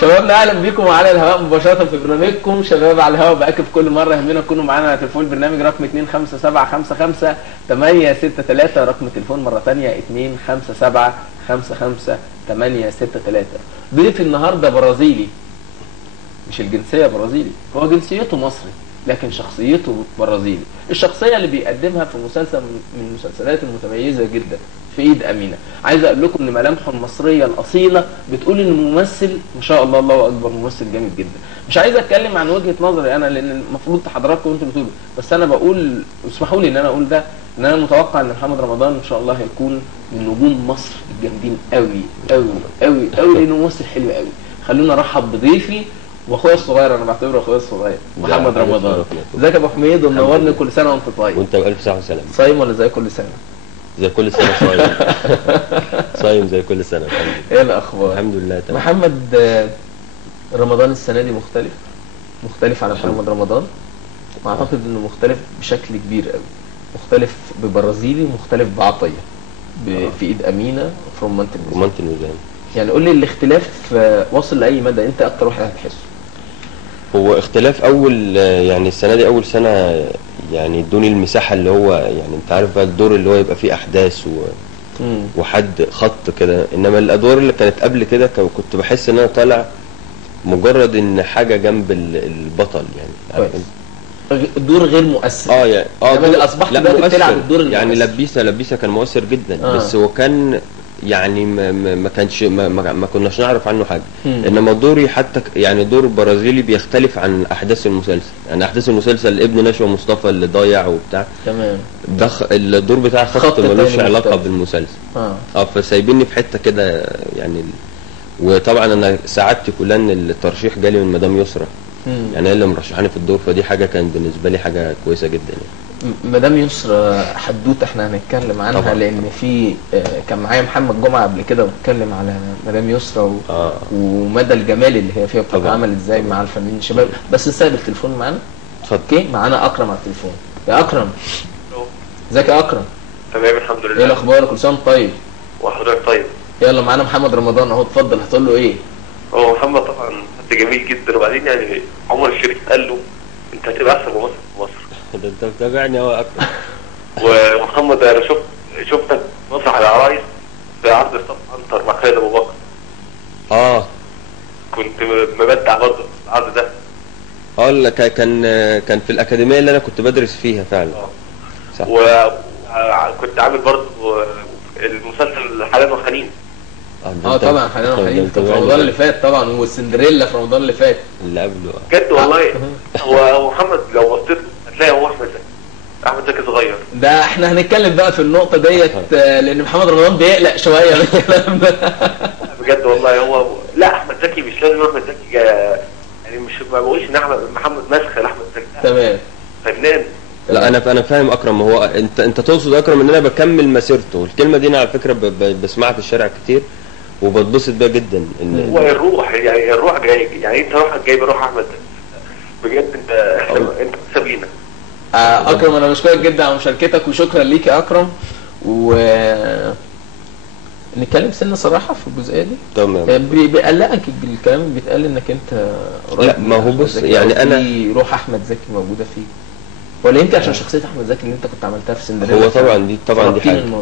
شبابنا اهلا بيكم على الهواء مباشره في برنامجكم شباب على الهواء. باكد كل مره يهمنا تكونوا معانا على تليفون البرنامج رقم 25755 رقم التليفون مره ثانيه 25755 ضيف النهارده برازيلي، مش الجنسيه برازيلي، هو جنسيته مصري لكن شخصيته برازيلي. الشخصيه اللي بيقدمها في مسلسل من المسلسلات المتميزه جدا في ايد امينه. عايز اقول لكم ان ملامحه المصريه الاصيله بتقول انه ممثل ما شاء الله، الله اكبر، ممثل جامد جدا. مش عايز اتكلم عن وجهه نظري انا لان المفروض حضراتكم انتم بتقولوا، بس انا بقول اسمحوا لي ان انا اقول ده، ان انا متوقع ان محمد رمضان ان شاء الله هيكون من نجوم مصر الجامدين قوي قوي قوي قوي لانه ممثل حلو قوي. خلونا نرحب بضيفي واخويا الصغير، انا بعتبره اخويا الصغير، محمد رمضان. ازيك يا ابو حميد ومنورني، كل سنه وانت طيب. وانت بالف صحه وسلامه. صايم ولا زي كل سنه؟ زي كل سنه صايم. صايم زي كل سنه. ايه الاخبار؟ الحمد لله تمام. محمد، رمضان السنه دي مختلف على محمد رمضان، واعتقد انه مختلف بشكل كبير قوي، مختلف ببرازيلي، مختلف بعطيه في ايد امينه فروم مانتن. يعني قول لي الاختلاف واصل لاي مدى؟ انت اكتر واحد هتحسه. هو اختلاف اول، يعني السنه دي اول سنه يعني ادوني المساحه اللي هو يعني انت عارف بقى الدور اللي هو يبقى فيه احداث وحد خط كده، انما الادوار اللي كانت قبل كده كنت بحس ان انا طالع مجرد ان حاجه جنب البطل يعني. الدور غير مؤثر. يعني اصبحت دلوقتي بتلعب الدور المؤثر. يعني لبيسه كان مؤثر جدا. بس هو كان يعني ما كانش ما كناش نعرف عنه حاجه. انما دوري حتى يعني دور برازيلي بيختلف عن احداث المسلسل. يعني احداث المسلسل ابن نشوى مصطفى اللي ضايع وبتاع، تمام، ده الدور بتاع خط ملوش علاقه بالمسلسل. فسايبيني في حته كده يعني. وطبعا انا سعادتي كلها ان الترشيح جالي من مدام يسرا، يعني هي اللي مرشحاني في الدور، فدي حاجه كانت بالنسبه لي حاجه كويسه جدا يعني. مدام يسرا حدوته احنا هنتكلم عنها طبعا. لان في كان معايا محمد جمعه قبل كده واتكلم على مدام يسرا ومدى الجمال اللي هي فيها بتتعامل ازاي مع الفنانين الشباب. بس نستقبل التليفون معانا. اتفضل. اوكي، معانا اكرم على التليفون. يا اكرم. ازيك يا اكرم؟ تمام الحمد لله. ايه الاخبار؟ كل سنه طيب. وحضرتك طيب. يلا معانا محمد رمضان اهو، اتفضل. هتقول له ايه؟ هو محمد طبعا حد جميل جدا، وبعدين يعني عمر الشريف قال له انت هتبقى احسن ممثل في مصر. ده انت متابعني اهو يا اكرم. ومحمد انا شفتك مسرح العرايس في عرض الصف عنتر مع خالد ابو بكر. كنت مبدع برضه في العرض ده. كان في الاكاديميه اللي انا كنت بدرس فيها فعلا. صح. وكنت عامل برضه المسلسل حنان وحنين. طبعا حنان وحنين في رمضان اللي فات طبعا، والسندريلا في رمضان اللي فات اللي قبله. بجد والله. هو محمد لو بصيت هتلاقي هو احمد زكي صغير. ده احنا هنتكلم بقى في النقطه ديت لان محمد رمضان بيقلق شويه من الكلام ده. بجد والله. هو لا، احمد زكي مش لازم احمد زكي يعني مش ما بقولش ان محمد مسخ لاحمد زكي. تمام. فنان. لا انا فاهم اكرم. هو انت تقصد اكرم ان انا بكمل مسيرته. الكلمه دي انا على فكره بسمعها في الشارع كتير وبتبسط بيها جدا. هو الروح يعني الروح جاي، يعني انت روحك جايبه روح احمد زكي بجد. انت سابينا. اكرم انا بشكرك جدا على مشاركتك وشكرا ليك يا اكرم. نتكلم سنه صراحه في الجزئيه دي. تمام. بيقلقك الكلام اللي بيتقال انك انت لا ما هو بص يعني انا في روح احمد زكي موجوده فيه، ولا يمكن عشان شخصيه احمد زكي اللي انت كنت عملتها في سندريلا؟ هو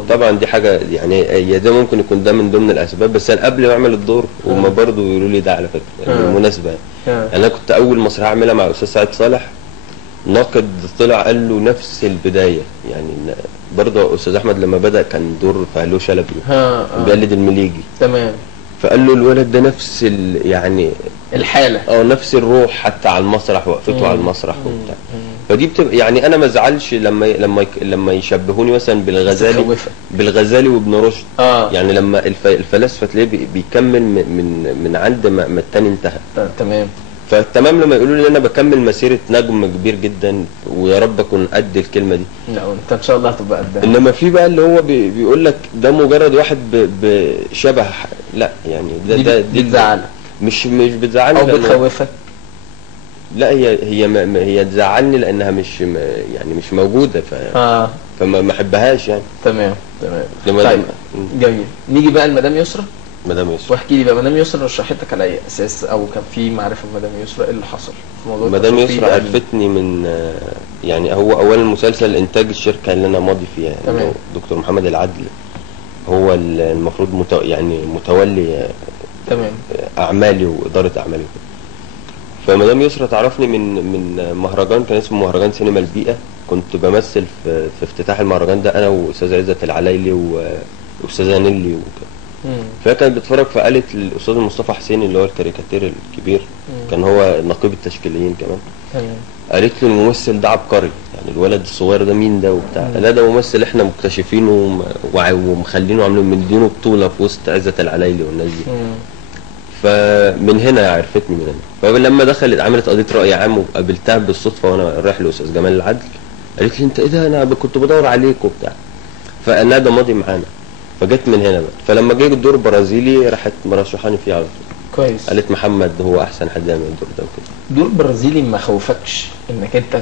طبعا دي حاجه يعني هي ده ممكن يكون ده من ضمن الاسباب. بس انا قبل ما اعمل الدور هم برضه يقولوا لي ده على فكره يعني بالمناسبه يعني انا كنت اول مسرحيه اعملها مع الاستاذ سعيد صالح، ناقد طلع قال له نفس البدايه. يعني برضه استاذ احمد لما بدا كان دور فهلو شلبي بيقلد المليجي. تمام. فقال له الولد ده نفس يعني الحاله نفس الروح حتى على المسرح، وقفته على المسرح وبتاع. فدي بتبقى يعني انا ما ازعلش لما يشبهوني مثلا بالغزالي وابن رشد. يعني لما الفلاسفه تلاقيه بيكمل من عند ما التاني انتهى. تمام. فتمام لما يقولوا لي انا بكمل مسيره نجم كبير جدا، ويا رب اكون قد الكلمه دي. لا انت ان شاء الله هتبقى قدها. انما في بقى اللي هو بيقول لك ده مجرد واحد بشبه. لا يعني دي بتزعلك؟ مش بتزعلني او بتخوفك؟ لا هي تزعلني لانها يعني مش موجوده فما احبهاش يعني. تمام. طيب جميل. نيجي بقى لمدام يسرا. مدام يسرا. واحكي لي بقى، مدام يسرا رشحتك على اي اساس، او كان في معرفة بمدام يسرا؟ ايه اللي حصل في موضوع مدام التصوير يسرا ده؟ عرفتني من يعني هو اولا مسلسل انتاج الشركه اللي انا ماضي فيها، تمام. يعني دكتور محمد العدل هو المفروض يعني متولي تمام. اعمالي واداره اعمالي وكده. فمدام يسرا تعرفني من مهرجان كان اسمه مهرجان سينما البيئه، كنت بمثل في افتتاح المهرجان ده انا واستاذه عزت العلايلي واستاذه نيلي وكده. فهي كانت بتتفرج، فقالت للاستاذ مصطفى حسين اللي هو الكاريكاتير الكبير، كان هو نقيب التشكيليين كمان. تمام. قالت له الممثل ده عبقري، يعني الولد الصغير ده مين ده وبتاع. لا ده ممثل احنا مكتشفينه ومخلينه عاملين مدينه بطوله في وسط عزت العلايلي والناس دي. فمن هنا عرفتني من هنا. فلما دخلت عملت قضيه راي عام وقابلتها بالصدفه وانا رايح لاستاذ جمال العدل، قالت لي انت ايه ده، انا كنت بدور عليك وبتاع. فانا ده ماضي معانا، فجت من هنا بقى. فلما جه الدور برازيلي راحت مرشحاني فيه على طول. كويس. قالت محمد هو احسن حد يعمل الدور ده وكده. دور برازيلي ما خوفكش انك انت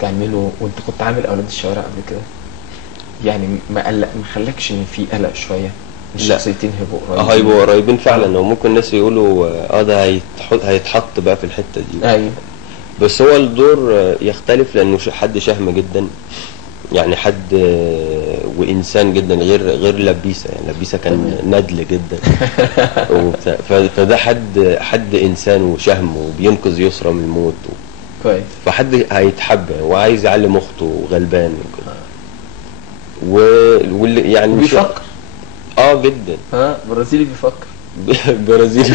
تعمله وانت كنت عامل اولاد الشوارع قبل كده؟ يعني ما خلاكش ان في قلق شويه؟ الشخصيتين هيبقوا هيبقوا قريبين فعلا، وممكن الناس يقولوا ده هيتحط بقى في الحته دي. ايوه. بس هو الدور يختلف لانه حد شهم جدا، يعني حد وانسان جدا، غير لبيسه. يعني لبيسه كان ندل جدا فده حد انسان وشهم وبينقذ يسرا من الموت كويس. فحد هيتحب وعايز يعلم اخته وغلبان وكده. واللي يعني بيفكر جدا. برازيلي بيفكر. برازيلي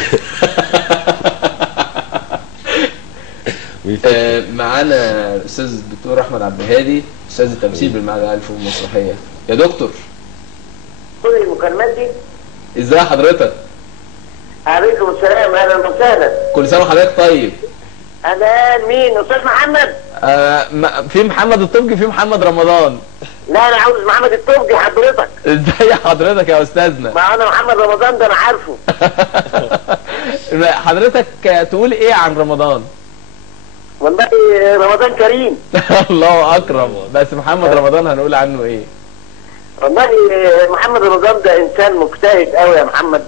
معانا الاستاذ الدكتور احمد عبد الهادي، استاذ التمثيل بالمعهد العالي للفنون المسرحيه. يا دكتور، كل المكالمات دي ازاي حضرتك؟ عليكم السلام، اهلا وسهلا. كل سنه وحضرتك طيب. انا مين؟ استاذ محمد؟ في محمد الطبجي، في محمد رمضان. لا انا عاوز محمد الطبجي حضرتك. ازاي حضرتك يا استاذنا؟ ما انا محمد رمضان ده انا عارفه. حضرتك تقول ايه عن رمضان؟ والله رمضان كريم. الله اكرم. بس محمد رمضان هنقول عنه ايه؟ والله محمد رمضان ده انسان مجتهد قوي يا محمد،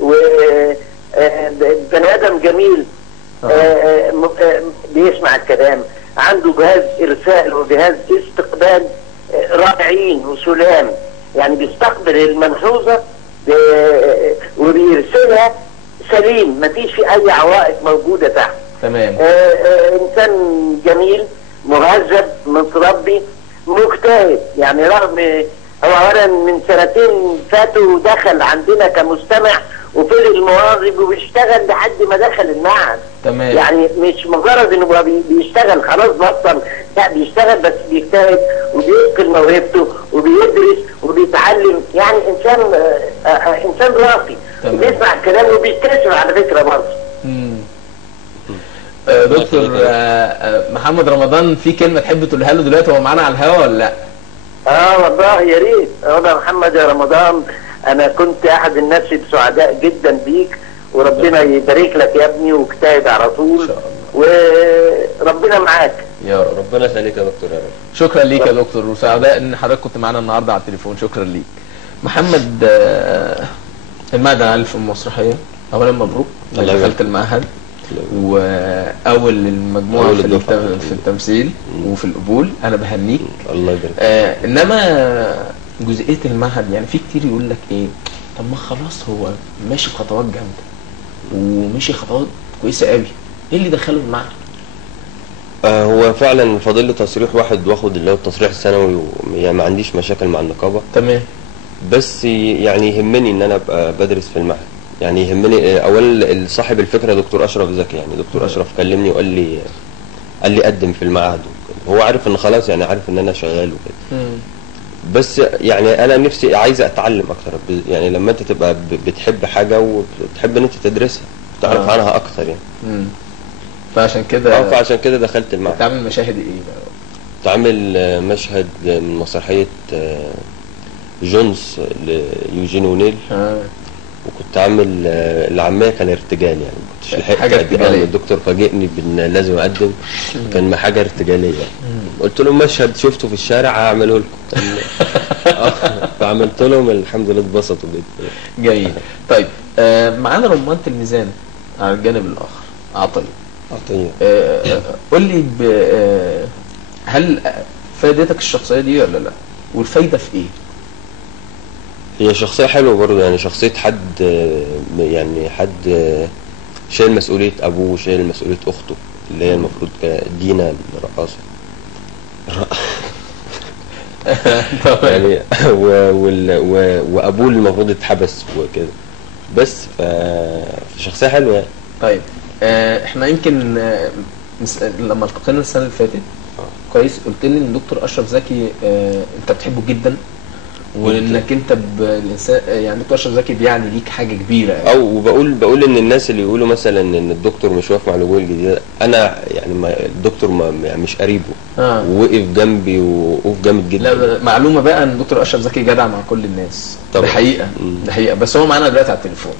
وبني ادم جميل، بيسمع الكلام، عنده جهاز ارسال وجهاز استقبال رائعين وسلام، يعني بيستقبل الملحوظه وبيرسلها سليم، مفيش في اي عوائق موجوده تحت. تمام. انسان جميل مهذب متربي مجتهد، يعني رغم هو اولا من سنتين فاتوا دخل عندنا كمستمع وفضل مواظب وبيشتغل لحد ما دخل المعهد. تمام. يعني مش مجرد انه بيشتغل خلاص بطل، لا بيشتغل بس بيجتهد وبيتقن موهبته وبيدرس وبيتعلم، يعني انسان راقي وبيسمع الكلام وبيكتشف على فكره برضه. دكتور محمد رمضان، في كلمه تحب تقولها له دلوقتي وهو معانا على الهواء ولا لا؟ والله يا ريت. يا محمد يا رمضان، انا كنت احد الناس السعداء جدا بيك، وربنا يبارك لك يا ابني واجتهد على طول وربنا معاك يا رب. ربنا يخليك يا دكتور. يا رب. شكرا ليك يا دكتور، وسعداء ان حضرتك كنت معانا النهارده على التليفون. شكرا ليك. محمد، المعهد العالي للفنون المسرحيه، اولا مبروك دخلت المعهد واول المجموعه في التمثيل وفي القبول، انا بهنيك. الله يبارك. انما جزئيه المعهد، يعني في كتير يقول لك ايه، طب ما خلاص هو ماشي بخطوات جامده ومشي خطوات كويسه قوي، ايه اللي دخله المعهد؟ هو فعلا فاضل لي تصريح واحد واخد اللي هو التصريح السنوي، يعني ما عنديش مشاكل مع النقابه. تمام. بس يعني يهمني ان انا ابقى بدرس في المعهد، يعني يهمني اولا صاحب الفكره دكتور اشرف زكي، يعني دكتور اشرف كلمني وقال لي قدم في المعهد وكده. هو عارف ان خلاص، يعني عارف ان انا شغال وكده. بس يعني انا نفسي عايز اتعلم اكتر، يعني لما انت تبقى بتحب حاجه وبتحب ان انت تدرسها تعرف عنها اكتر يعني. فعشان كده دخلت المعهد. بتعمل مشاهد ايه بقى؟ تعمل مشهد من مسرحيه جونز ليوجين اونيل. وكنت عامل العاميه كان ارتجال، يعني ما كنتش لحقت اقدم. الدكتور فاجئني بان لازم اقدم، كان حاجه ارتجاليه يعني. قلت لهم مشهد شفته في الشارع هعمله لكم. فعملت لهم، الحمد لله اتبسطوا جدا. جميل. طيب معانا رمان الميزان على الجانب الاخر عطيه. قول لي هل فائدتك الشخصيه دي ولا لا؟ والفايده في ايه؟ هي شخصيه حلوه برضه، يعني شخصيه حد، يعني حد شايل مسؤوليه ابوه وشايل مسؤوليه اخته اللي هي المفروض دينا الرقاصه يعني وابوه اللي المفروض اتحبس وكده، بس فشخصيه حلوه يعني. طيب احنا يمكن لما التقينا السنه اللي فاتت كويس قلت لي ان دكتور اشرف زكي انت بتحبه جدا، وانك انت الانسان يعني دكتور اشرف زكي بيعني ليك حاجه كبيره يعني. او وبقول ان الناس اللي يقولوا مثلا ان الدكتور مش واقف مع الوجوه الجديده، انا يعني الدكتور يعني مش قريبه، ووقف جنبي ووقف جامد جدا. لا معلومه بقى ان دكتور اشرف زكي جدع مع كل الناس طبعا. ده حقيقه ده حقيقه، بس هو معانا دلوقتي على التليفون.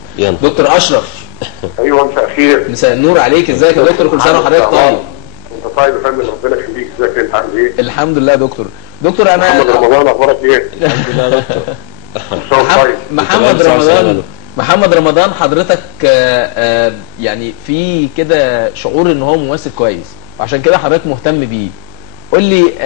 دكتور اشرف ايوه مساء الخير. مساء النور عليك، ازيك يا دكتور؟ كل سنه وحضرتك طيب. انت طيب يا فندم، ربنا يخليك. ازيك انت عامل ايه؟ الحمد لله يا دكتور. دكتور انا محمد رمضان اخبارك ايه؟ الحمد لله يا دكتور. محمد رمضان حضرتك يعني في كده شعور ان هو ممثل كويس، وعشان كده حضرتك مهتم بيه. قول لي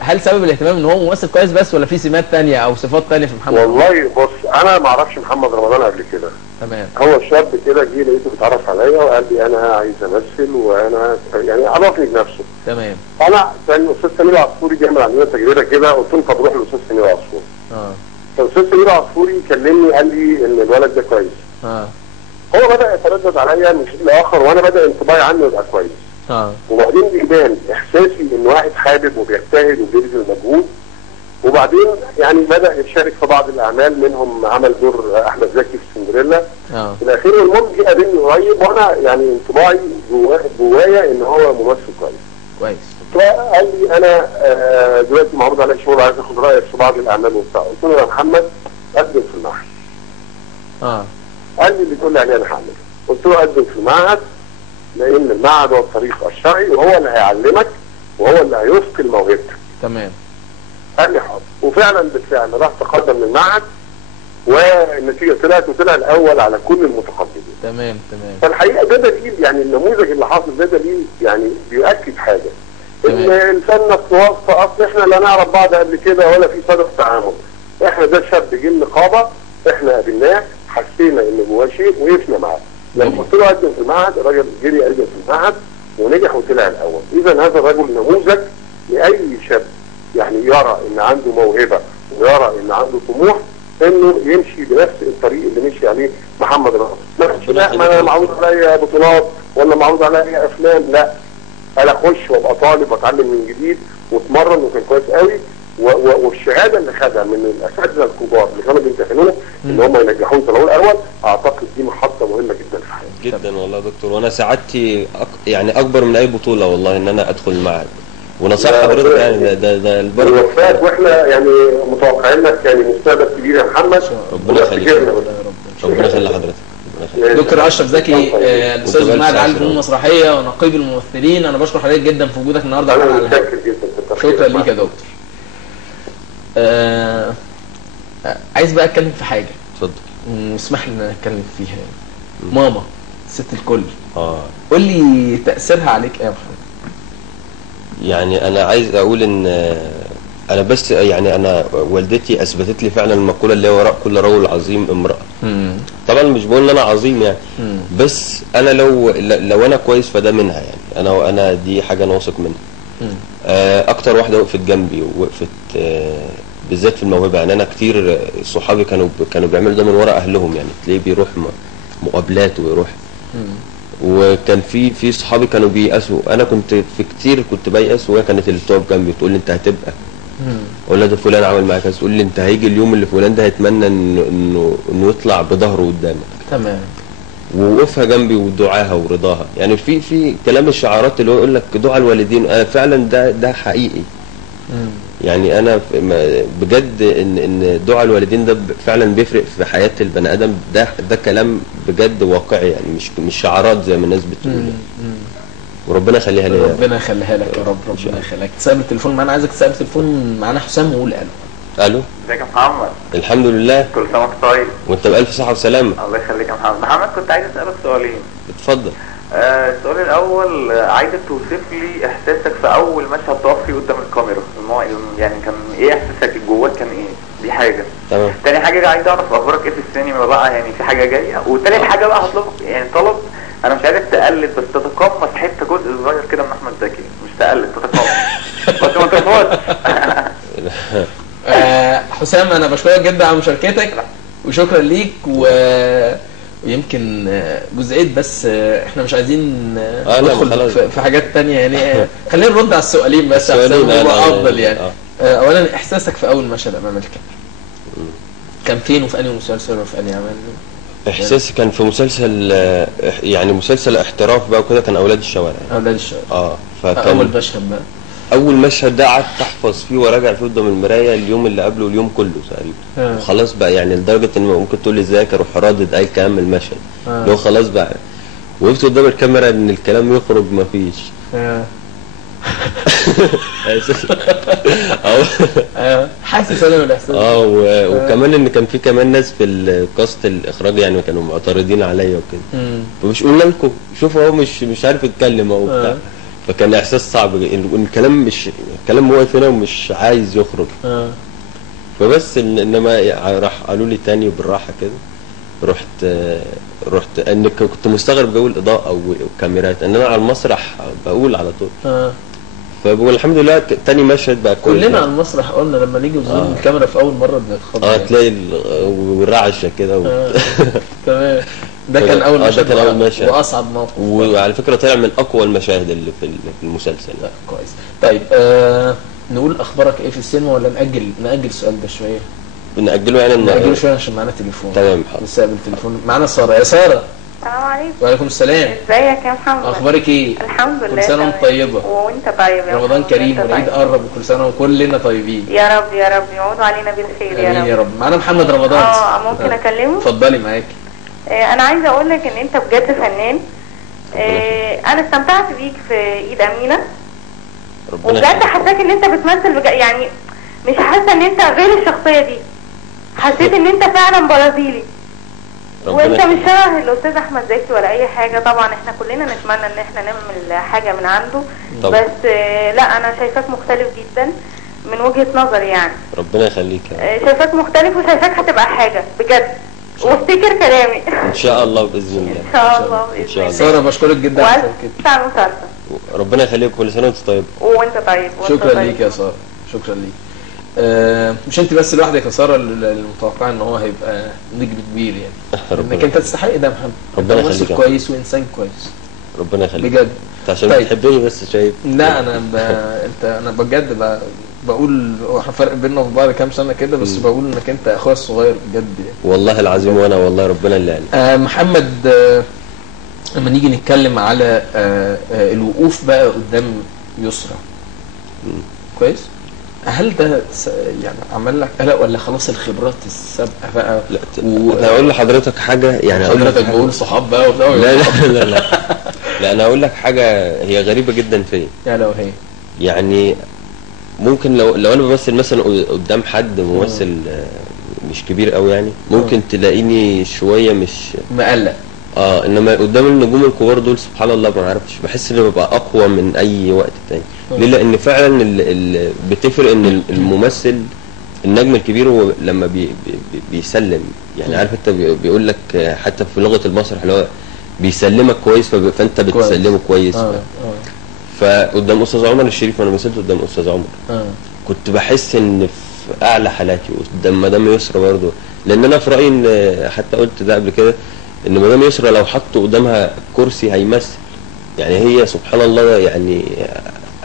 هل سبب الاهتمام ان هو ممثل كويس بس، ولا في سمات تانية او صفات تانية في محمد؟ والله بص، انا ما اعرفش محمد رمضان قبل كده. تمام. هو شاب كده جه لقيته بيتعرف عليا وقال لي انا عايز امثل، وانا يعني عرفني بنفسه. تمام. انا كان الاستاذ سمير عصفوري بيعمل عندنا تجربه كده، قلت له طب روح للاستاذ سمير عصفوري. فالاستاذ سمير عصفوري كلمني قال لي ان الولد ده كويس. هو بدا يتردد عليا من شيء لاخر، وانا بدا انطباعي عنه يبقى كويس. وبعدين بيبان احساسي ان واحد حابب وبيجتهد وبيبذل مجهود. وبعدين يعني بدا يشارك في بعض الاعمال، منهم عمل دور احمد زكي في سندريلا في الاخير. المهم جه قابلني قريب، وانا يعني انطباعي جوايا ان هو ممثل كويس. فقال لي انا دلوقتي معروض عليا شغل، عايز اخد رايك في بعض الاعمال وبتاع. قلت له يا محمد قدم في المعهد. قال لي اللي تقول لي عليه انا هعمله. قلت له قدم في المعهد، لان المعهد هو الطريق الشرعي، وهو اللي هيعلمك وهو اللي هيثقل موهبتك. تمام. قال لي حاضر. وفعلا بالفعل راح تقدم للمعهد، والنتيجه طلع الاول على كل المتقدمين. تمام. فالحقيقه ده دليل، يعني النموذج اللي حاصل ده دليل يعني بيؤكد حاجه، ان الفن في اصل احنا لا نعرف بعض قبل كده ولا في صدق تعامل. احنا ده شاب جه النقابه، احنا قابلناه، حسينا ان جواه شيء وقفنا معاه. لما قلت له قدم في المعهد، الراجل جري قدم في المعهد ونجح وطلع الاول. اذا هذا الرجل نموذج لاي شاب يعني يرى ان عنده موهبه ويرى ان عنده طموح، انه يمشي بنفس الطريق اللي مشي عليه محمد رمضان. لا ما انا معروض عليا بطولات ولا معروض عليا افلام، لا انا اخش وابقى طالب واتعلم من جديد واتمرن، وكان كويس قوي. والشهاده اللي خدها من الاساتذه الكبار اللي كانوا بيمتحنوه ان هم ينجحوه يطلعوه الاول، اعتقد دي محطه مهمه جدا في حياتي. جدا والله يا دكتور، وانا سعادتي يعني اكبر من اي بطوله والله ان انا ادخل المعهد. ونصيحه حضرتك يعني ده الوفاء، واحنا يعني متوقعين لك يعني مستقبل كبير يا محمد. ربنا يخليك. ربنا يخلي حضرتك. دكتور اشرف زكي الاستاذ المعهد العالي للفنون المسرحيه ونقيب الممثلين، انا بشكر حضرتك جدا في وجودك النهارده على الهواء. شكرا ليك يا دكتور. عايز بقى اتكلم في حاجه. اتفضل. واسمح لي ان انا اتكلم فيها. ماما ست الكل، قول لي تاثيرها عليك ايه يا محمد؟ يعني انا عايز اقول ان انا بس يعني انا والدتي اثبتت لي فعلا المقوله اللي هي وراء كل رجل عظيم امراه. طبعا مش بقول ان انا عظيم يعني، بس انا لو انا كويس فده منها يعني. انا دي حاجه انا واثق منها. اكتر واحده وقفت جنبي ووقفت بالذات في الموهبه. يعني انا كتير صحابي كانوا بيعملوا ده من وراء اهلهم، يعني تلاقيه بيروح مقابلات ويروح. وكان في صحابي كانوا بييأسوا، انا كنت كنت بيأس، وهي كانت اللي بتقف جنبي تقول لي انت هتبقى. اقول لها ده فلان عمل معاك، تقول لي انت هيجي اليوم اللي فلان ده هيتمنى انه يطلع بظهره قدامك. تمام. ووقفها جنبي ودعاها ورضاها. يعني في كلام الشعارات اللي هو يقول لك دعاء الوالدين، انا فعلا ده حقيقي. يعني انا بجد ان دعاء الوالدين ده فعلا بيفرق في حياه البني ادم. ده كلام بجد واقعي، يعني مش شعارات زي ما الناس بتقول. وربنا يخليها لي. ربنا يخليها لك يا رب. ربنا يخليك. تساب التليفون معانا، عايزك تساب التليفون معانا حسام وقول الو. الو، ازيك يا محمد؟ الحمد لله. كل سنه وانت طيب. وانت بألف صحة وسلامة. الله يخليك يا محمد. محمد كنت عايز اسالك سؤالين. اتفضل. السؤال الاول، عايزك توصف لي احساسك في اول مشهد تقف فيه قدام الكاميرا، يعني كان ايه احساسك جواك، كان ايه؟ دي حاجه. تمام. تاني حاجه عايز اعرف اخبارك ايه في السينما بقى، يعني في حاجه جايه. وتالت حاجه بقى هطلبك يعني طلب، انا مش عايزك تقلد بس تتقمص حته جزء صغير كده من احمد زكي، مش تقلد، تتقمص بس ما ترفضش. حسام انا بشكرك جدا على مشاركتك وشكرا ليك ويمكن جزئيه بس احنا مش عايزين ندخل في حاجات تانية يعني خلينا نرد على السؤالين بس احسن افضل يعني. اولا احساسك في اول مشهد امام الكاميرا كان فين وفي انهي مسلسل وفي انهي عمل؟ احساسي كان في مسلسل يعني مسلسل احتراف بقى وكده، كان اولاد الشوارع. اولاد الشوارع. فكان اول مشهد بقى، اول مشهد ده قعدت احفظ فيه وراجع فيه قدام المرايه اليوم اللي قبله واليوم كله تقريبا. وخلاص بقى يعني لدرجه ان ممكن تقول لي ذاكر وروح رادد اي كلام من المشهد. اللي هو خلاص بقى وقفت قدام الكاميرا ان الكلام يخرج مفيش. حاسس انا بالاحساس. وكمان ان كان في كمان ناس في الكاست الاخراج يعني كانوا معترضين عليا وكده. فمش قلنا لكم شوفوا هو مش عارف يتكلم اهو بتاع. فكان احساس صعب ان الكلام واقف هنا ومش عايز يخرج. فبس انما راح قالوا لي تاني وبالراحه كده. رحت ان كنت مستغرب جو الاضاءه والكاميرات، ان انا على المسرح بقول على طول. فبقول الحمد لله تاني مشهد بقى كويس. كلنا على المسرح قلنا لما نيجي نظهر الكاميرا في اول مره بنتخض. تلاقي والرعشه كده تمام. ده كان اول مشهد. ده كان اول مشهد واصعب موقف. وعلى فكره طلع من اقوى المشاهد اللي في المسلسل. لا كويس. طيب نقول اخبارك ايه في السينما ولا نأجل السؤال ده شويه؟ بنأجله يعني نأجله شويه عشان معانا تليفون. تمام حاضر. نستقبل تليفون. معانا ساره. يا ساره. السلام عليكم. وعليكم السلام. ازيك يا محمد؟ اخبارك ايه؟ الحمد لله. كل سنه وانت طيبه. وانت طيب يا رمضان كريم والعيد قرب وكل سنه وكلنا طيبين. يا رب يا رب يعودوا علينا بالخير يا رب. يا رب. معانا محمد رمضان. ممكن اكلمه؟ اتفضلي معاكي. انا عايزه اقول لك ان انت بجد فنان. انا استمتعت بيك في ايد امينه. وبجد حاساك ان انت بتمثل يعني مش حاسه ان انت غير الشخصيه دي. حسيت ان انت فعلا برازيلي. وانت مش شبه الاستاذ احمد زكي ولا اي حاجه. طبعا احنا كلنا نتمنى ان احنا نعمل حاجه من عنده. طبعا. بس لا انا شايفاك مختلف جدا من وجهه نظري يعني. ربنا يخليك. شايفاك مختلف وشايفاك هتبقى حاجه بجد. وافتكر كلامي. ان شاء الله باذن الله. ان شاء الله باذن الله. ساره بشكرك جدا على المشاركه. ربنا يخليك. كل سنه وانت طيب. وانت طيب. شكرا ليك يا ساره. شكرا ليك. مش انت بس لوحدك يا ساره المتوقع ان هو هيبقى نجم كبير يعني. انك انت تستحق ده يا محمد. ربنا يخليك. كويس وانسان كويس. ربنا يخليك بجد. انت عشان بتحبني بس شايف. لا انا بجد بقول هو فرق بيننا وبين بعض كام سنه كده بس بقول انك انت اخويا الصغير بجد يعني. والله العظيم وانا والله ربنا اللي يعني. محمد لما نيجي نتكلم على الوقوف بقى قدام يسرا كويس. هل ده يعني عمل لك قلق ولا خلاص الخبرات السابقه بقى؟ لا انا هقول لحضرتك حاجه يعني. حضرتك بقول صحاب بقى وبتاع. لا انا هقول لك حاجه هي غريبه جدا فيا. يعني لو هي يعني ممكن لو انا بمثل مثلا قدام حد ممثل مش كبير قوي يعني ممكن تلاقيني شويه مش مقلق. انما قدام النجوم الكبار دول سبحان الله ما عرفتش بحس ان ببقى اقوى من اي وقت تاني. ليه؟ لان فعلا بتفرق ان الممثل النجم الكبير هو لما بيسلم يعني عارف انت بيقول لك حتى في لغه المسرح اللي هو بيسلمك كويس فانت بتسلمه كويس. فقدام استاذ عمر الشريف وانا مثلت قدام استاذ عمر كنت بحس ان في اعلى حالاتي قدام مدام يسرا برضه لان انا في رايي ان حتى قلت ده قبل كده ان مدام يسرا لو حطوا قدامها كرسي هيمثل يعني هي سبحان الله يعني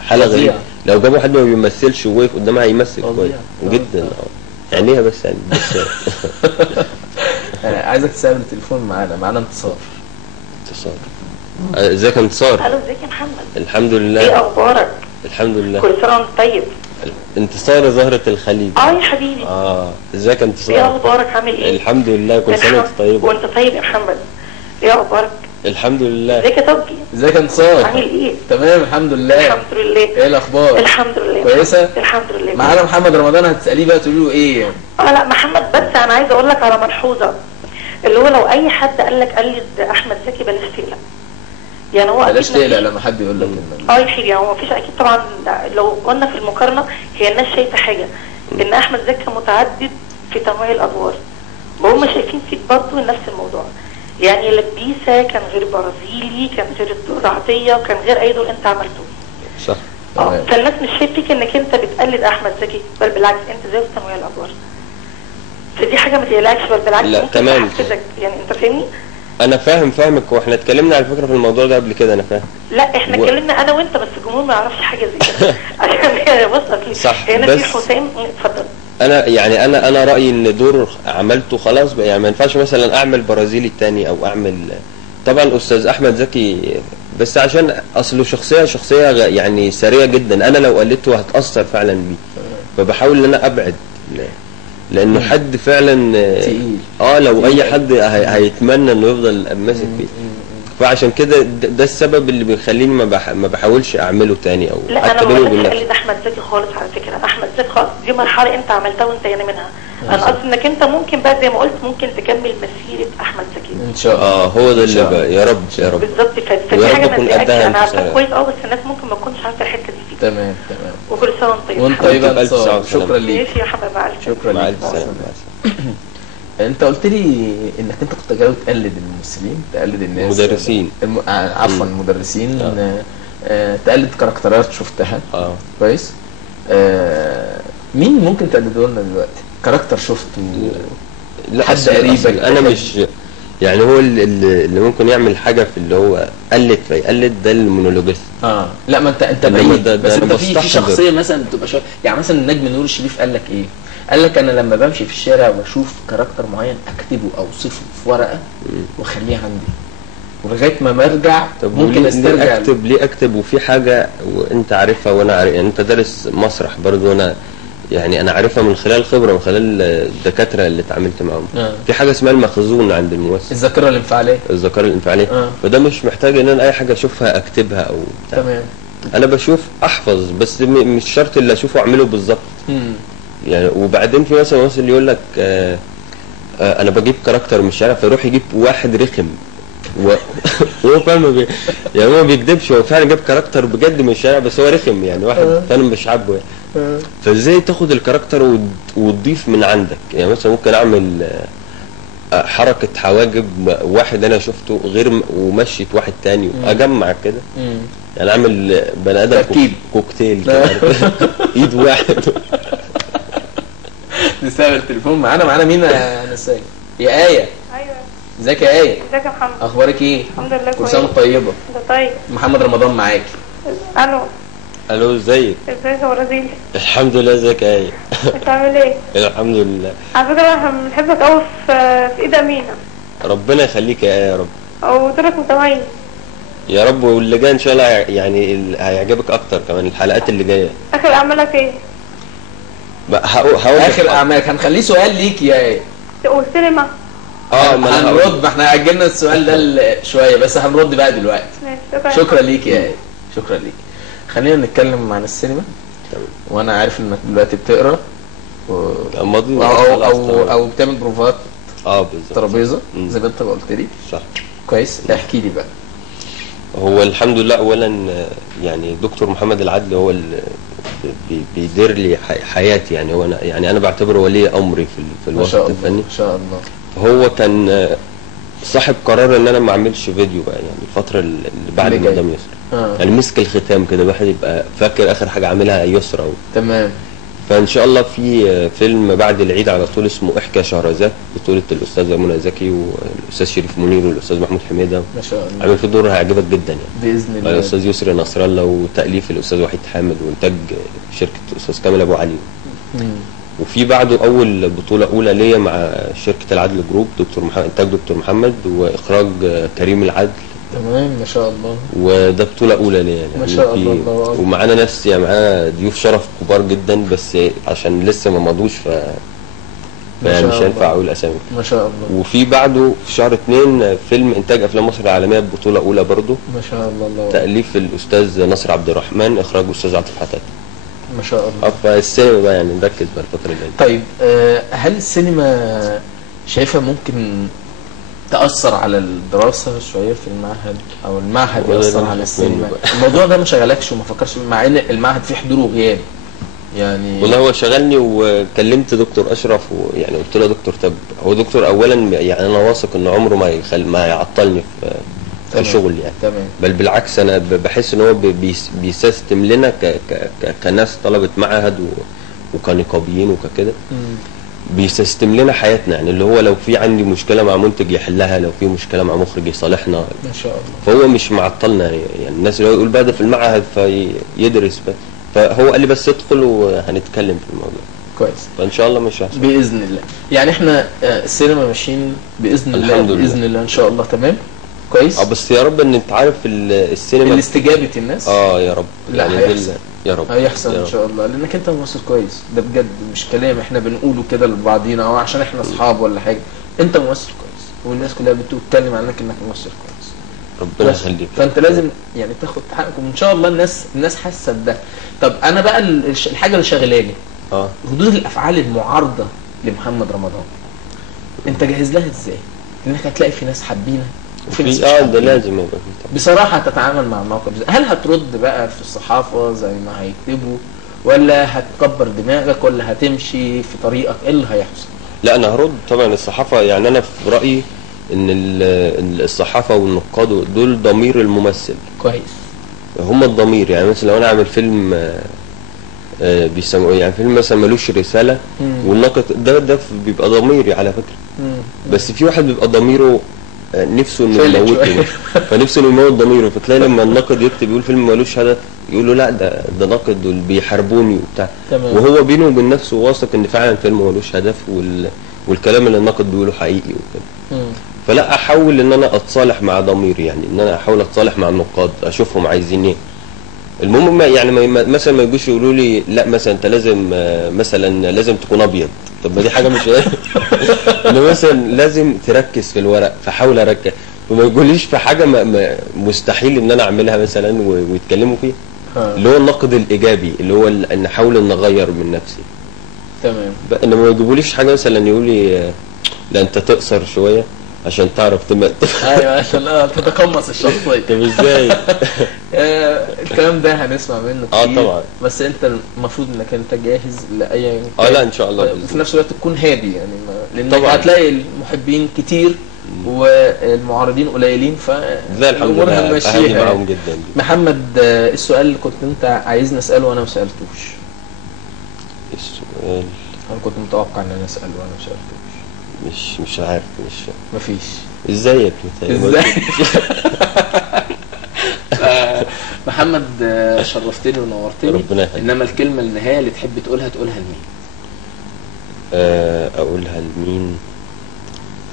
حاله غريبه. لو جابوا حد ما بيمثلش ووقف قدامها هيمثل كويس جدا. عينيها بس يعني عايزك تسال التليفون معانا انتصار. ازيك يا انتصار؟ الو ازيك يا محمد؟ الحمد لله. ايه اخبارك؟ الحمد لله. كل سنه وانت طيب. انتصار زهرة الخليج. يا حبيبي. ازيك يا انتصار؟ ايه اخبارك عامل ايه؟ الحمد لله كل سنه وانت طيب. وانت طيب يا محمد. ايه اخبارك؟ الحمد لله. ازيك يا توجي؟ ازيك يا انتصار؟ عامل ايه؟ تمام الحمد لله. الحمد لله. ايه الاخبار؟ الحمد لله. كويسه؟ الحمد لله. معانا محمد رمضان، هتساليه بقى تقولي له ايه يعني؟ لا محمد، بس انا عايزه اقول لك على ملحوظه، اللي هو لو اي حد قال لك قلد احمد زكي بلاش تقلق. يعني هو بلاش تقلق لما حد يقول لك يا حبيبي، يعني هو مفيش اكيد طبعا. لو قلنا في المقارنه، هي الناس شايفه حاجه ان احمد زكي متعدد في تنويع الادوار، وهم شايفين فيك برضه نفس الموضوع. يعني لبيسه كان غير برازيلي، كان غير الدور عطيه، وكان غير اي دور انت عملته. صح. فالناس مش شايف فيك انك انت بتقلد احمد زكي، بل بالعكس انت زي تنويع الادوار. فدي حاجه ما تقلقش، بل بالعكس لا ممكن تمام. تحفزك. يعني انت فاهمني؟ انا فاهمك، واحنا اتكلمنا على فكره في الموضوع ده قبل كده، انا فاهم. لا احنا اتكلمنا انا وانت، بس الجمهور ما يعرفش حاجه زي كده. عشان هي بص اكيد صح. هنا في حسام. اتفضل. انا رايي ان دور عملته خلاص بقى، يعني ما ينفعش مثلا اعمل برازيلي تاني او اعمل. طبعا استاذ احمد زكي بس عشان اصله شخصيه يعني سريه جدا، انا لو قلدته هتاثر فعلا بيه، فبحاول ان انا ابعد لانه حد فعلا تقيل. لو اي حد هيتمنى انه يفضل ماسك فيه، فعشان كده ده السبب اللي بيخليني ما بحاولش اعمله تاني او لا انا ما بقولش اقلد احمد زكي خالص. على فكره احمد زكي خالص دي مرحله انت عملتها وانت هنا منها. انا قصدي انك انت ممكن بقى زي ما قلت ممكن تكمل مسيره احمد زكي ان شاء الله. هو ده اللي بقى. يا رب يا رب بالظبط. فدي حاجه ما تضايقش، انا عارفه كويس بس الناس ممكن ما تكونش عارفه الحته دي فيك. تمام. وكل سنه وانت طيب. وانت طيب يا انتصار، شكرا ليك. ماشي يا حبيبي، مع شكرا ليك. انت قلت لي انك انت كنت جاي تقلد الممثلين، تقلد الناس، مدرسين عفوا المدرسين، تقلد كاركترات شفتها. كويس. مين ممكن تقلده لنا دلوقتي؟ كاركتر شفته؟ لا حد قريبك؟ انا مش يعني هو اللي ممكن يعمل حاجه في اللي هو فيقلد ده المونولوجيست. لا ما انت بعيد، بس انت في شخصيه مثلا بتبقى يعني مثلا النجم نور الشريف قال لك ايه؟ قال لك انا لما بمشي في الشارع واشوف كاركتر معين اكتبه او اوصفه في ورقه واخليه عندي، ولغايه ما ارجع ممكن استرجع. ليه اكتب وفي حاجه وانت عارفها وانا عارف، يعني انت دارس مسرح برضه، وانا يعني انا عارفها من خلال خبره، من خلال الدكاتره اللي اتعاملت معاهم. في حاجه اسمها المخزون عند الممثل، الذاكره الانفعاليه. فده مش محتاج ان انا اي حاجه اشوفها اكتبها او بتاع. تمام. انا بشوف احفظ، بس مش شرط اللي اشوفه اعمله بالظبط. يعني وبعدين في مثلا ممثل يقول لك انا بجيب كاركتر من الشارع، فيروح يجيب واحد رخم وهو فعلا يعني هو ما بيكذبش، هو فعلا جاب كاركتر بجد من الشارع بس هو رخم، يعني واحد فعلا مش عاجبه يعني. فازاي تاخد الكاركتر وتضيف من عندك؟ يعني مثلا ممكن اعمل حركه حواجب واحد انا شفته غير ومشيت واحد تاني واجمع كده، يعني اعمل بني ادم كوكتيل كده ايد واحد. نستقبل التليفون. معانا مين يا نساء؟ يا آية. ايوه. ازيك يا آية؟ ازيك يا محمد؟ اخبارك ايه؟ الحمد لله كويس. كل سنه وانت طيبه. انت طيب. محمد رمضان معاكي. الو ازيك؟ ازيك يا برازيلي؟ الحمد لله. ازيك يا آية؟ انت عامل ايه؟ الحمد لله. على فكره احنا بنحبك قوي في ايد امينه. ربنا يخليك يا آية يا رب. او دورك متميز يا رب، واللي جاي ان شاء الله يعني هيعجبك اكتر كمان الحلقات اللي جايه. اخر اعمالك ايه؟ هقول اخر اعمالك هنخليه سؤال ليك يا آية. والسينما؟ ما هنرد، ما احنا اجلنا السؤال ده شويه، بس هنرد بقى دلوقتي. شكرا ليك يا آية، شكرا ليك. خلينا نتكلم عن السينما. تمام. وانا عارف انك دلوقتي بتقرا او بتعمل بروفات بالظبط ترابيزه زي ما انت قلت لي. صح. كويس. احكي لي بقى. هو الحمد لله اولا يعني دكتور محمد العدل هو اللي بيدير لي حياتي، يعني هو انا بعتبره ولي امري في الوسط الفني. ما شاء الله. هو كان صاحب قرار ان انا ما اعملش فيديو بقى، يعني الفتره اللي بعد مدام يسرا. يعني مسك الختام كده، الواحد يبقى فاكر اخر حاجه عاملها يسرا. تمام. فان شاء الله في فيلم بعد العيد على طول اسمه احكي شهرزاد، بطوله الاستاذه منى زكي والاستاذ شريف منير والاستاذ محمود حميده. ما شاء الله. عامل في دور هيعجبك جدا يعني باذن الله. الاستاذ يسري نصر الله، وتاليف الاستاذ وحيد حامد، وانتاج شركه الاستاذ كامل ابو علي. وفي بعده اول بطوله اولى ليا مع شركه العدل جروب، دكتور محمد، انتاج دكتور محمد واخراج كريم العدل. تمام. ما شاء الله. وده بطوله اولى ليا يعني. ما شاء الله. ومعانا ناس يعني معانا ضيوف شرف كبار جدا، بس عشان لسه ما مضوش فمش هينفع اقول اسامي. ما شاء الله. وفي بعده في شهر 2 فيلم انتاج افلام مصر العالميه ببطوله اولى برضه. ما شاء الله. تاليف الاستاذ ناصر عبد الرحمن، اخراج الاستاذ عاطف حتات. ما شاء الله. فالسينما بقى يعني نركز بقى الفتره الجايه. طيب هل السينما شايفها ممكن تأثر على الدراسة شوية في المعهد، أو المعهد يأثر على السينما؟ الموضوع ده ما شغلكش وما فكرش، مع إن المعهد فيه حضور وغياب يعني؟ والله هو شغلني، وكلمت دكتور أشرف ويعني قلت له دكتور، طب هو دكتور أولا يعني أنا واثق إن عمره ما يعطلني في شغل يعني. تمام. بل بالعكس أنا بحس إن هو بيسيستم لنا كناس طلبة معهد وكنقابيين وككده، بيسيستم لنا حياتنا يعني، اللي هو لو في عندي مشكله مع منتج يحلها، لو في مشكله مع مخرج يصالحنا. ما شاء الله. فهو مش معطلنا يعني الناس اللي هو يقول بقى ده في المعهد فيدرس بقى. فهو قال لي بس ادخل وهنتكلم في الموضوع. كويس. فان شاء الله مش هيحصل باذن الله. يعني احنا السينما ماشيين باذن الله. الحمد لله. باذن الله ان شاء الله. تمام. كويس. بس يا رب ان انت عارف السينما الاستجابه الناس. يا رب. لا يعني هيحصل. يا رب هيحصل ان شاء الله، لانك انت ممثل كويس، ده بجد مش كلام احنا بنقوله كده لبعضينا او عشان احنا اصحاب ولا حاجه. انت ممثل كويس والناس كلها بتتكلم عنك انك ممثل كويس. ربنا يخليك. فانت لازم يعني تاخد حقك، وان شاء الله الناس حاسه بده. طب انا بقى الحاجه اللي شاغلاني ردود الافعال المعارضه لمحمد رمضان، انت جاهز لها ازاي؟ لانك هتلاقي في ناس حابينها وفي ناس مش حابينها. ده لازم يبقى في. بصراحه تتعامل مع الموقف ازاي؟ هل هترد بقى في الصحافه زي ما هيكتبوا، ولا هتكبر دماغك، ولا هتمشي في طريقك؟ ايه اللي هيحصل؟ لا انا هرد طبعا. الصحافه يعني انا في رايي ان الصحافه والنقاد دول ضمير الممثل. كويس. هم الضمير يعني. مثلا لو انا اعمل فيلم بيسموه يعني فيلم مثلا ملوش رساله، والناقد ده بيبقى ضميري على فكره. بس في واحد بيبقى ضميره نفسه انه يموته، فنفسه انه يموت ضميره، فتلاقي لما الناقد يكتب يقول فيلم ملوش هدف يقول له لا ده ناقد دول بيحاربوني وبتاع. وهو بينه وبين نفسه واثق ان فعلا الفيلم ملوش هدف والكلام اللي الناقد بيقوله حقيقي وكده. فلا احاول ان انا اتصالح مع ضميري، يعني ان انا احاول اتصالح مع النقاد، اشوفهم عايزين ايه. المهم يعني مثلا ما يجوش يقولوا لي لا مثلا انت لازم تكون ابيض. طب ما دي حاجه مش انه مثلا لازم تركز في الورق، فحاول اركز، وما يقوليش في حاجه مستحيل ان انا اعملها مثلا ويتكلموا فيها. اللي هو النقد الايجابي، اللي هو ان احاول ان اغير من نفسي. تمام. انما ما يجيبوليش حاجه مثلا يقول لي لا انت تقصر شويه عشان تعرف ايوه عشان تتقمص الشخصيه. طب ازاي؟ الكلام ده هنسمع منه كتير. طبعا. بس انت المفروض انك انت جاهز لاي لا ان شاء الله. وفي نفس الوقت تكون هادي يعني، لانك هتلاقي المحبين كتير والمعارضين قليلين، الحمد لله هادي معاهم جدا. محمد السؤال اللي كنت انت عايزني اساله وانا ما سالتوش. السؤال انا كنت متوقع ان انا اساله وانا ما سالتوش. مش عارف. مفيش. ازيك؟ ازاي؟ محمد شرفتني ونورتني. ربنا يخليك. انما الكلمه النهائيه اللي تحب تقولها لمين؟ اقولها لمين؟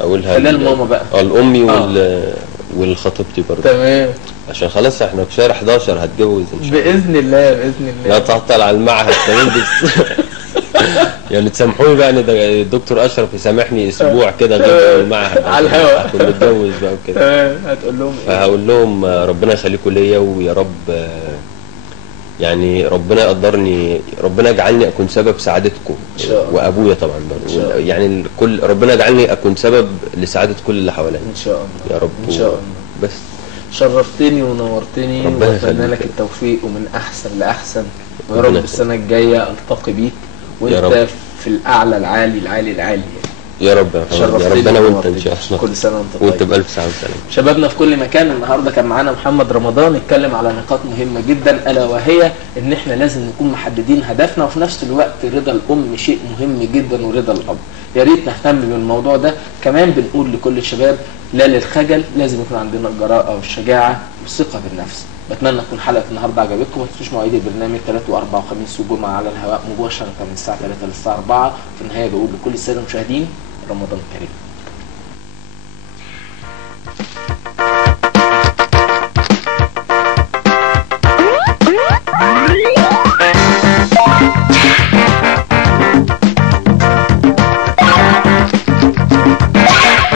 اقولها خليها لماما بقى. لامي والخطيبتي برضه. تمام. عشان خلاص احنا في شهر 11 هتجوز ان شاء الله. باذن الله باذن الله. لا تعطل على المعهد كمان بس. يعني تسامحوني بقى ان الدكتور اشرف يسامحني اسبوع كده غير المعهد على الهواء كنا نتجوز بقى وكده. هتقول لهم ايه؟ فهقول لهم ربنا يخليكم ليا، ويا رب يعني ربنا يقدرني، ربنا يجعلني اكون سبب سعادتكم وابويا طبعا برضه يعني ربنا يجعلني اكون سبب لسعاده كل اللي حواليا ان شاء الله يا رب. ان شاء الله. بس شرفتني ونورتني، واتمنى لك التوفيق ومن احسن لاحسن، ويا رب السنه الجايه التقي بيك وانت في الاعلى العالي العالي العالي يا رب. يا رب انا وانت ان شاء الله. كل سنه وانت طيب وانت بالف سعاده وسلامه. شبابنا في كل مكان، النهارده كان معانا محمد رمضان اتكلم على نقاط مهمه جدا، الا وهي ان احنا لازم نكون محددين هدفنا، وفي نفس الوقت رضا الام شيء مهم جدا ورضا الاب. يا ريت نهتم بالموضوع ده. كمان بنقول لكل الشباب لا للخجل، لازم يكون عندنا الجراءه والشجاعه والثقه بالنفس. بتمنى تكون حلقه النهارده عجبتكم. ما تنسوش مواعيد البرنامج 3 و4 وخميس وجمعه على الهواء مباشره من الساعه 3 للساعه 4. في النهايه بقول لكل الساده المشاهدين رمضان كريم.